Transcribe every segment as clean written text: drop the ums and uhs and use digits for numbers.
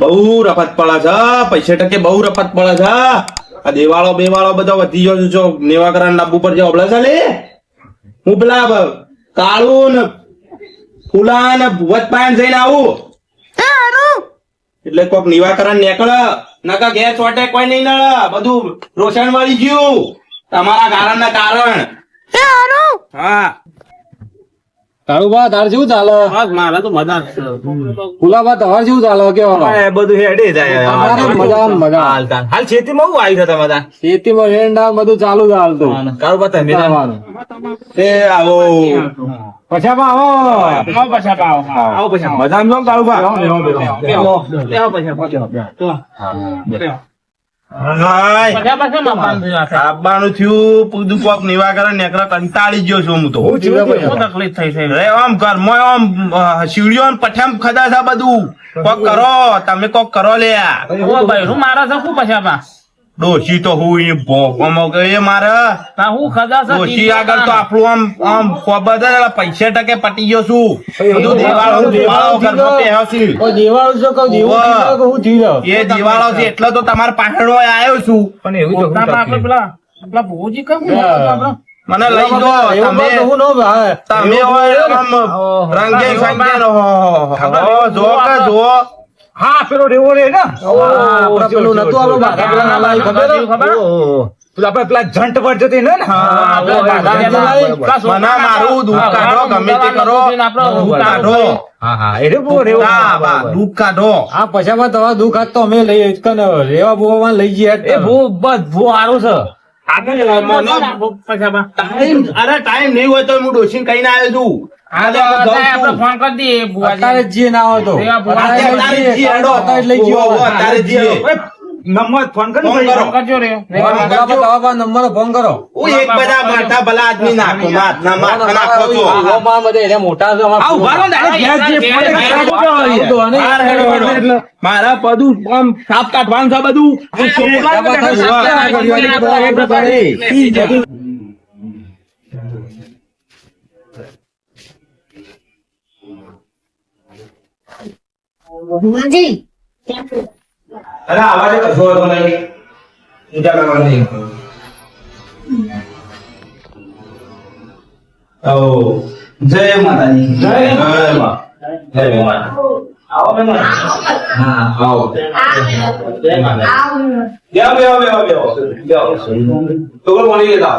બહુ રફત પડે છે, પૈસા ટકે બહુ રફત પડે છે. આ દેવાળો બેવાળો બધા વધી ગયો છે. જો નિવાકરણ લાવવું પડશે અબળે છે લે. હું પેલા કાળું ને ફૂલા ને ભુવત પાયન જઈને આવું એટલે કોક નિવાકરણ નીકળે. નકા ઘેર ચોટે કોઈ નહીં નળે. બધું રોશન મળી ગયું તમારા કારણ ના કારણ. હા કાળુબા તાર જેવું ચાલે? મારા તો મજા છે. ફુલાબા તમાર જેવું ચાલે? કેવા બધું હેડે જાય. મજા હાલ ખેતીમાં હું આવી હતા બધા ખેતીમાં રેંડા બધું ચાલુ છે હાલ તો. કારું બતા એ આવો પછી આવો આવો પછી મજામાં છો કાળુબા? આપવાનું થયું પૂરું કોક નિવાકરણ નેકરા કંટાળી ગયો છું હું તો. તકલીફ થઈ છે. અરે આમ ઘરમાં આમ સીડીઓ ને પઠામ ખદા છે બધું. કોક કરો તમે કોક કરો લે. ભાઈ હું મારા છે શું પછી ડોશી તો હું એ મારે હું ખજા ડોશી આગળ તો આપણું આમ બધા પૈસા ટકે પટી ગયો છું. બધું દિવાળો ઘરમાં પહેર્યો છે. દેવાળું છો કહું દેવું થયું એ દિવાળો છે એટલે તો તમારા પાછળ આવ્યો છું. પણ એવું પેલા ભોજી કેમ મને લઈ દો તમે હોય આમ રંગે સંગે જો કે જો. હા પેલો રેવો રે ને પેલું નતું આપણું બાધા પેલા ના લાવી ખબર આપડે પેલા જંટ પર જતી ને મને મારું દૂધ કાઢો ગમે તે કરો દૂધ કાઢો. દૂધ કાઢો. આ પછી તમારા દુઃખ આજ તો અમે લઈ રેવા બોવામાં લઈ જઈએ. એ ભૂ સારું છે. ટાઈમ નહીં હોય તો હું ડોસી કઈ ના આવ્યો છું. ફોન કરી દઈએ અત્યારે જ ના હોય તો નંબર ફોન કરજો રે નંબર ફોન કરો. એક બધા માથા ભલા આદમી નાખો માથા નાખો છો. મારા બધું આમ સાપ કાઢવાનું છે બધું. અરે આવાજ કશો હતો નહીં. પૂજા કરવાની. જય માતાજી. જય મા. જય મા. આવો બે માં. હા આવો. જય માતાજી. બેહો. તો કોણ પાણી લેતા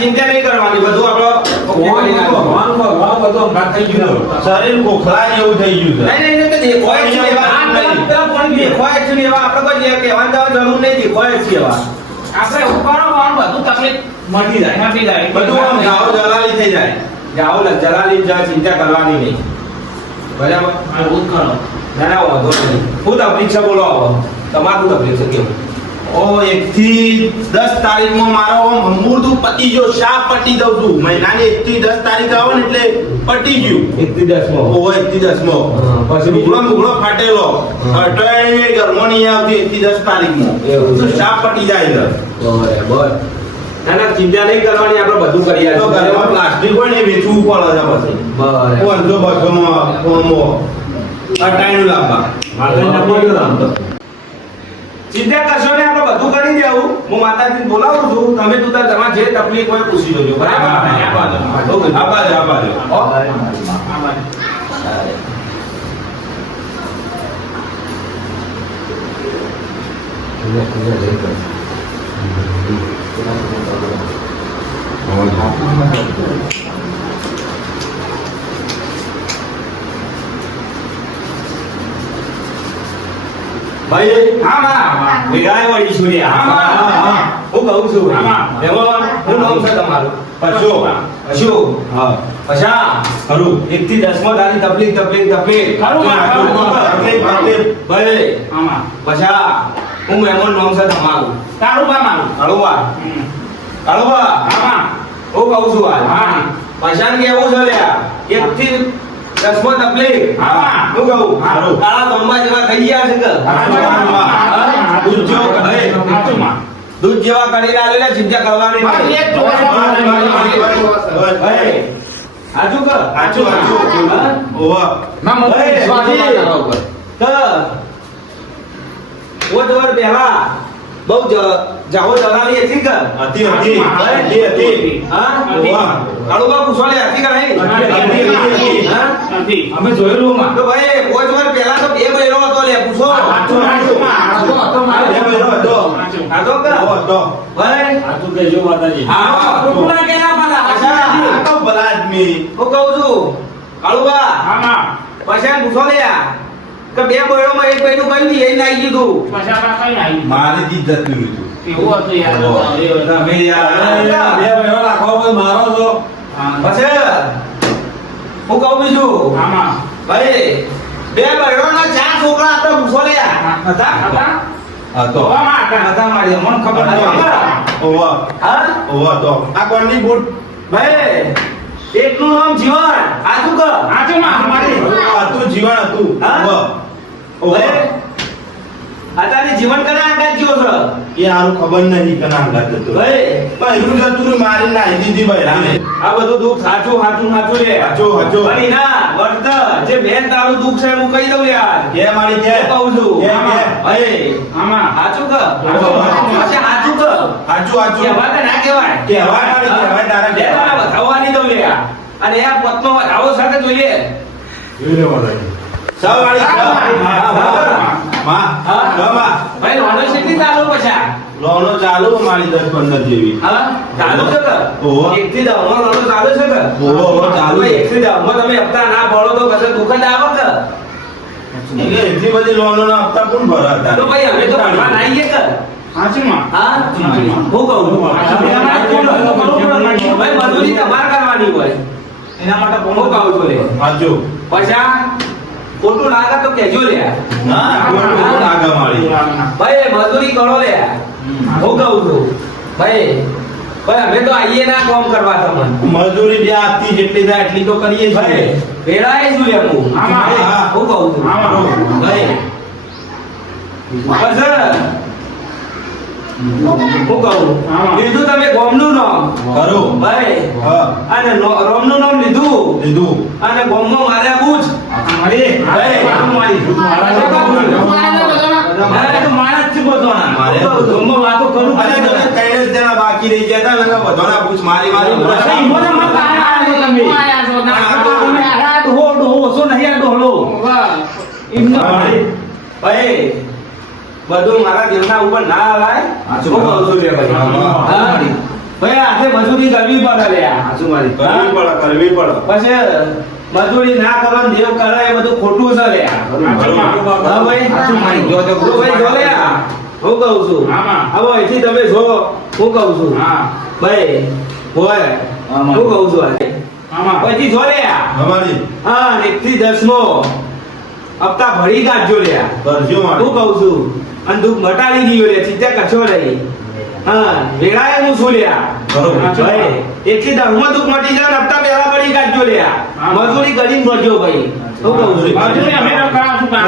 ચિંતા નહીં કરવાની. બધું શરીર ખોખલા જેવું થઈ ગયું છે. જરૂર નહીં. દેખોય છે એવા આપણે ઉપાડો બધું તકલીફ મટી જાય બધું આમ જાઓ જલાલી થઈ જાય. જાઓ જલાલી ચિંતા કરવાની નહીં. બરાબર. ના વાંધો નહીં. શું તકલીફ છે બોલો. તમારું તકલીફ છે કેવું? 1 થી 10 તારીખમાં મારો મુહૂર્ત પતી ગયો. શાક પટી દઉં છું. મહિનાની 1 થી 10 તારીખ આવે ને એટલે પટી ગયું. 1 થી 10 માં 1 થી 10 માં પછી મુગળો ફાટેલો અટવાઈ ઘરમાં નહીં આવતી 1 થી 10 તારીખમાં તો શાક પટી જાય. બરાબર. ના ચિંતા નહીં કરવાની. આપણે બધું કરી તો ઘરમાં પ્લાસ્ટિક હોય ને એ વેચવું પડે છે પછી. બરાબર. 500 ટાઈમ લાવવા ચિંતા કરશો ને. આપણે બધું કરી દેવું. હું માતાજીને બોલાવું છું. તમે તું તમારે જે તકલીફ હોય પૂછી લેજો. બરાબર. ભાઈ હા વિરાય વાળી સૂર્યા હું કહું છું એમાં હું નામ છે તમારું અશોક હા પછા ખરું 1 થી 10 માં તારી તકલીફ ખરું ભાઈ આમાં પછા હું મહેમાન નામ છે તમારું કાળુબા હું કહું છું હા પછાન કેવું છે લ્યા 1 થી દસમો તકલીફ હા. હું કહું હારું. કાળા ગોમમાં જેવા થઈ ગયા છે કે દૂધ જેવો કરે. હાચુંમાં. દૂધ જેવા કરીને આલેલા ચિંતા કરવાની હા, નહીં. એક જોવા ભાઈ, હાચું કે? હાચું, હાચું. હા? ઓવા. ના મને ભાઈ, વિશ્વાસ હજી. ના તારા ઉપર. કે ઓત વર પહેલા બહુ જાહો જલાલી હતી કે હતી, હતી. હતી, હતી. હા ઓવા. કાળુબા પૂછો લે હતી કે નહીં? હતી. હા? નથી. અમે જોયેલું માં. તો ભાઈ પોચ વર પહેલા તો બે બૈરો હતો લે પૂછો હાચું, હાચુંમાં. હાચું હતો મારે. બે બૈરો હતો. હાચું. આ તો કે ઓવો હતો. ભાઈ સાચું કહેજો માતાજી. હા ખોટું ના કહેના પાછા. આ તો ભલા આદમી. હું કહું છું કાળુબા આમાં. પછી પૂછો લે કે બે બૈરોમાં એક બૈરું કઈ નહીં એ નાઈ દીધું પછી આપણે કઈ આવી. મારી જ ઇજ્જત કર્યું હતું. એવું હતું યાર. ઓહો. તમે યાર બે ભાઈઓ રાખો ભાઈ મારો છો. હા. પછી હું કહું બીજું આમાં. ભાઈ બે બૈરોના ચાર છોકરા હતા પૂછો લે હતા? હતા? હતો. ઓવામાં હતા. હતા મારી મને ખબર નથી ઓવા. હા ઓવો હતો. આ કોણની બૂટ? ભાઈ એકનું નામ જીવન આજુ કર હાચુંમાં. અમારી. હતું, જીવન હતું. હા? ઓવા. ઓવા. ભાઈ અત્યારે જીવન કના આંગા જીવો છો એ હારું ખબર નહીં કના અંગાત હતો. ભાઈ પણ એનું જતું રહ્યું, મારી નાહી દીધી બૈરાને. આ બધું દુઃખ સાચું સાચું સાચું લે હાચું, હાચું. પણ એના વર્ત જે બેન તારું દુઃખ છે હું કહી દઉં યાર કે મારી કે? હું કહું છું કે? ભાઈ આમાં. સાચું કર હાચું. પછી સાચું કર હાચું, હાચું. કહેવાય કે ના કહેવાય કહેવાય મારી, કહેવાય તારા બે કહેવાય. તારા વધાવવાની દઉં લે અને આ પત્નો વધાવો સાથે જોઈએ સૌ વાળી સૌ. હા, હા. માં. હા. સૌ માં. ભાઈ લોનો કેટલી ચાલુ પછી લોનો ચાલુ મારી 10-15 જેવી. હા ચાલુ છે કે ઓહો. એક થી 10 માં લોનો ચાલુ છે કે ઓહો, ઓહો, ચાલુ. ભાઈ, એક થી 10 માં તમે હપ્તા ના ભરો તો કશે દુઃખ જ આવે કે એટલે એટલી બધી લોનો ના હપ્તા કોણ ભરાતા? તો ભાઈ અમે તો ભણવા ના આવીએ કે હાચુંમાં. હા હું કહું છું ભાઈ મજૂરી તમારે કરવાની હોય એના માટે હું કહું છું લે હાચું. પછી ખોટું લાગે તો કહેજો લે ના, કોણ લાગે મારી? ભાઈ મજૂરી કરો લે હું કહું છું ભાઈ ભાઈ અમે તો આવીએ ના કામ કરવા તમને મજૂરી જે આપતી જેટલી થાય એટલી તો કરીએ છીએ. ભાઈ વેળાએ શું લે હું આમાં. હા, હું કહું છું આમાં. ભાઈ બસ હું કહું આમાં. લીધું તમે ગોમનું નામ ખરું. ભાઈ હા, અને રોમનું નામ લીધું લીધું. અને ગોમમાં માર્યા બુજ ભાઈ હું મારી મારે તો મારા જ છે બધાના. મારે હું કહું છું, ગોમમાં વાતો કરું અરે તમે ત્રણ જ જણા બાકી રહી ગયા હતા ને બધાના પૂછ મારી મારી અરે ઈમોને મત આયા છો તમે. આ ડોહો ઓછો નહીં આ ડોહલો. એમનો ભાઈ બધું મારા દિલના ઉપર ના હલાય હાચું. શું કહું છું લે ભાઈ હા. હા. ભાઈ આજે મજૂરી કરવી પડે લે હાચું મારી. કરવી પડે, કરવી પડે. પછી મજૂરી ના કરો ને દેવ કરે એ બધું ખોટું છે લે હા ભાઈ હાચું મારી. જો તો ભાઈ જો લે હું કહું છું આમાં. હવે અહીંથી તમે જો હું કહું છું હા. ભાઈ હોય આમાં. હું કહું છું આજે આમાં. પછી જો લે અમારી હા 1 થી 10 નો હપ્તા ભરી કાઢજો લે કરજો હું મારી. કહું છું અને દુઃખ મટાડી દીધો લે ચિંતા કશો નહીં હા વેળાએ હું છું લ્યા બરોબર. ભાઈ 1 થી 10 માં દુઃખ મટી જાય ને હપ્તા પહેલા ભરી કાઢજો લ્યા મજૂરી કરીને ભરજો ભાઈ હું કહું છું મજૂરી અમે તો કરાવશું કામ.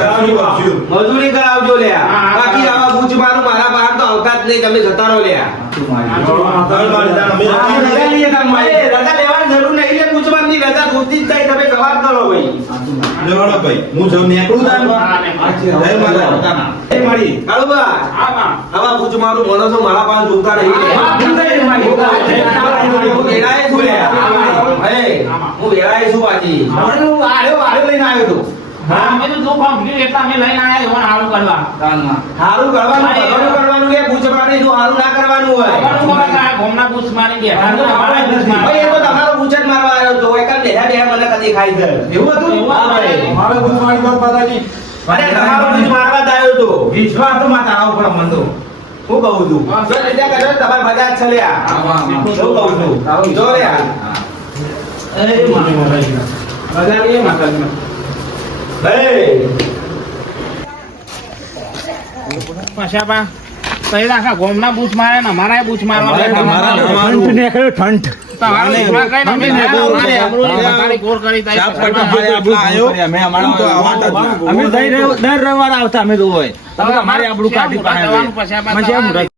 કરશું, કરશું. મજૂરી કરાવજો લ્યા હા. બાકી આવા બૂચ મારું મારા બહાર તો આવતા જ નહીં તમે જતા રહો લ્યા કર મારી તાણ અમે હા, રજા લઈએ તમે. ભાઈ, રજા લેવાની જરૂર નહીં લે પૂછવાની રજા જોતી જ થાય તમે જવાબ કરો ભાઈ લેવાડો ભાઈ. હું જાઉં નીકળું તાણ. જય માતા. એ મારી કાળુબા આમાં. આવા પૂછ મારું માણસો મારા પાસે જોતા નહીં લે. હા, ભૂલાઈ ગયું મારી. હું વેળાએ છું લે. ભાઈ, હું વેળાએ છું પાછી. હું આડ્યો લઈને આવ્યો તો. હા, અમે તો દુઃખ સમજ્યું એટલે અમે લઈને આયા એવા હારું કરવા. હારું કરવાનું બધાનું કરવાનું લે પૂછ મારી જો હારું ના કરવાનું હોય અમારું તો કાકા આ ગોમના પૂછ મારી ગયા. તો અમારા પૂછ મારી. ભાઈ, એ તો તમારો પૂછ જ મારવા આવ્યો તો એક જ બેઠા બેઠા મને કદી ખાઈ જાય એવું હતું હા ભાઈ મારે દૂધ મારી દો માતાજી. અરે તમારો પૂછ મારવા જ આવ્યો તો વિશ્વાસ તો માં તારા ઉપર મંદો હું કહું છું જો લીધા કરજો તમારે બધા જ છે લ્યા હું કહું છું જો લ્યા એ માતાજી. રજા લઈએ માતાજી. ભાઈ પાછા પા તઈ રાખા ગોમના બૂચ મારે ને અમારા બૂચ મારવા અમારે બેઠા. તમારા અમારા અમારું. ઠંટ નીકળ્યો ઠંટ. તમારે એકલા કઈ ના, અમે અમારે આબરૂ ની બધાની ગોળ કરી તારી સાપ પટ્ટી અમારે આબરૂ આયો. અમે અમારા તો આ વાત જ ના. અમે દર રવિવારે આવતા અમે તો હોય તમે અમારી આબરૂ કાઢી જવાનું પછી આ મને છે મોઢા